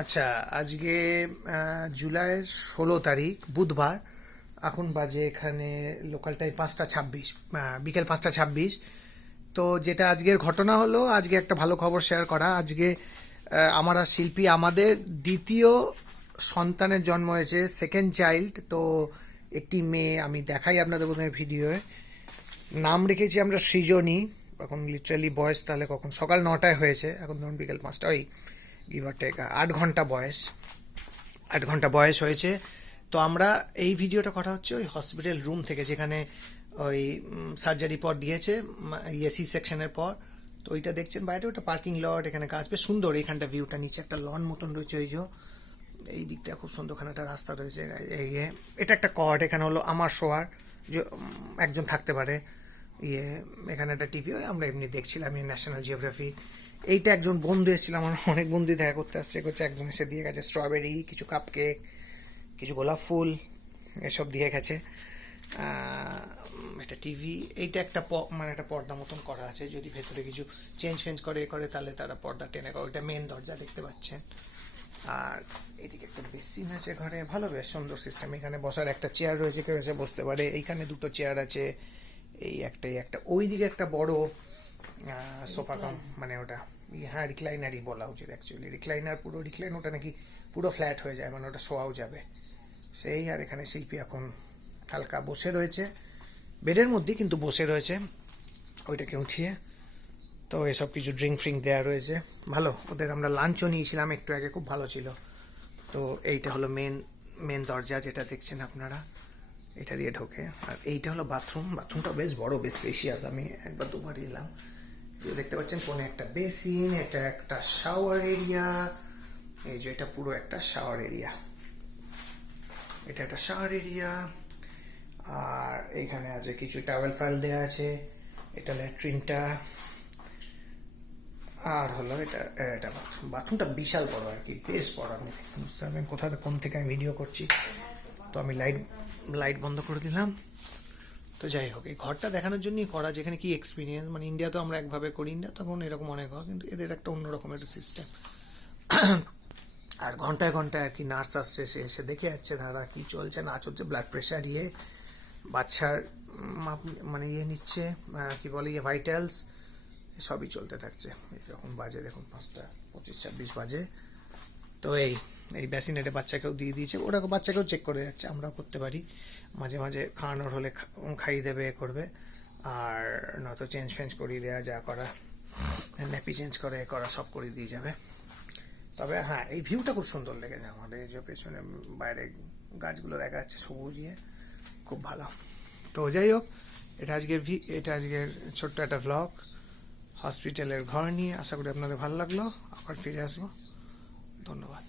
আচ্ছা, আজকে জুলাইয়ের 16 তারিখ বুধবার। এখন বাজে এখানে লোকাল টাইম 5টা 26, বিকেল 5টা 26। তো যেটা আজকের ঘটনা হলো, আজকে একটা ভালো খবর শেয়ার করা। আজকে আমরা শিল্পী আমাদের দ্বিতীয় সন্তানের জন্ম হয়েছে, সেকেন্ড চাইল্ড। তো একটি মেয়ে, আমি দেখাই আপনাদের প্রথমে ভিডিওয়ে। নাম রেখেছি আমরা সৃজনী। এখন লিটারালি বয়স তাহলে কখন সকাল 9টায় হয়েছে, এখন ধরুন বিকেল 5টা, ওই গিভ অর টেক 8 ঘন্টা বয়স। 8 ঘন্টা বয়স হয়েছে। তো আমরা এই ভিডিওটা করা হচ্ছে ওই হসপিটাল রুম থেকে, যেখানে ওই সার্জারি পর দিয়েছে, এসি সেকশনের পর। তো ওইটা দেখছেন বাইরে, ওটা পার্কিং লট। এখানে গাছ বেশ সুন্দর, এইখানটা ভিউটা, নিচে একটা লন মতন রয়েছে। ওই যে এই দিকটা খুব সুন্দর, ওখানে একটা রাস্তা রয়েছে। এই এটা একটা কট, এখানে হলো আমার শোয়ার, যে একজন থাকতে পারে। এখানে একটা টিভি, আমরা এমনি দেখছিলাম এই ন্যাশনাল জিওগ্রাফি। এইটা একজন বন্ধু এসেছিল, আমার অনেক বন্ধু দেখা করতে আসছে, করছে একজন এসে দিয়ে গেছে স্ট্রবেরি, কিছু কাপ কেক, কিছু গোলাপ ফুল, এসব দিয়ে গেছে। একটা টিভি, এইটা একটা মানে একটা পর্দা মতন করা আছে, যদি ভেতরে কিছু চেঞ্জ করে তাহলে তারা পর্দা টেনে করে। ওইটা মেন দরজা দেখতে পাচ্ছেন। আর এদিকে একটা বেসিন আছে ঘরে, ভালো, বেশ সুন্দর সিস্টেম। এখানে বসার একটা চেয়ার রয়েছে, কেউ এসে বসতে পারে। এইখানে দুটো চেয়ার আছে, এই একটা ওইদিকে একটা বড় সোফা কাম, মানে ওটা হ্যাঁ রিক্লাইনারই বলা উচিত অ্যাকচুয়ালি। রিক্লাইনার, পুরো রিক্লাইন, ওটা নাকি পুরো ফ্ল্যাট হয়ে যায়, মানে ওটা শোয়াও যাবে সেই। আর এখানে শিল্পী এখন হালকা বসে রয়েছে বেডের মধ্যে, কিন্তু বসে রয়েছে ওইটাকে উঠিয়ে। তো এসব কিছু ড্রিঙ্ক ফ্রিঙ্ক দেওয়া রয়েছে, ভালো। ওদের আমরা লাঞ্চও নিয়েছিলাম একটু আগে, খুব ভালো ছিল। তো এইটা হলো মেন দরজা, যেটা দেখছেন আপনারা, এটা দিয়ে ঢোকে। আর এইটা হলো বাথরুমটা বেশ বড়, বেশ স্পেশিয়াস। আমি একবার দুবার এলাম। দেখতে পাচ্ছেন কোনে একটা বেসিন, এটা একটা শাওয়ার এরিয়া। এই যে এটা পুরো একটা শাওয়ার এরিয়া, এটা একটা শাওয়ার এরিয়া। আর এইখানে আছে কিছু টাওয়েল ফাইল দেওয়া আছে। এটা ল্যাট্রিনটা। আর হলো এটা বাথরুমটা বিশাল বড় আর কি, বেশ বড়। আপনি বুঝতে পারবেন কোন থেকে আমি ভিডিও করছি। তো আমি লাইট বন্ধ করে দিলাম। তো যাই হোক, এই ঘরটা দেখানোর জন্যই করা, যেখানে কি এক্সপিরিয়েন্স, মানে ইন্ডিয়া তো আমরা একভাবে করি, ইন্ডিয়া তখন এরকম অনেক ঘর, কিন্তু এদের একটা অন্যরকম একটা সিস্টেম। আর ঘন্টায় ঘন্টায় আর কি নার্স আসছে, সে এসে দেখে যাচ্ছে ধারা কি চলছে না চলছে, ব্লাড প্রেশার, বাচ্চার মানে নিচ্ছে, কি বলে, ভাইটালস, সবই চলতে থাকছে। যখন বাজে দেখুন 5টা 25-26 বাজে। তো এই ব্যাসিনেটে বাচ্চাকেও দিয়ে দিয়েছে, ওরা বাচ্চাকেও চেক করে যাচ্ছে, আমরাও করতে পারি মাঝে মাঝে। খাওয়ানোর হলে খাইয়ে দেবে, করবে। আর নয়তো চেঞ্জ করিয়ে দেওয়া, যা করা, ন্যাপি চেঞ্জ করা সব করে দিয়ে যাবে। তবে হ্যাঁ, এই ভিউটা খুব সুন্দর লেগেছে আমাদের, যে পেছনে বাইরে গাছগুলো দেখা যাচ্ছে সবুজিয়ে, খুব ভালো। তো যাই হোক, এটা আজকের ছোট্ট একটা ভ্লগ হসপিটালের ঘর নিয়ে। আশা করি আপনাদের ভালো লাগলো। আবার ফিরে আসবো। ধন্যবাদ।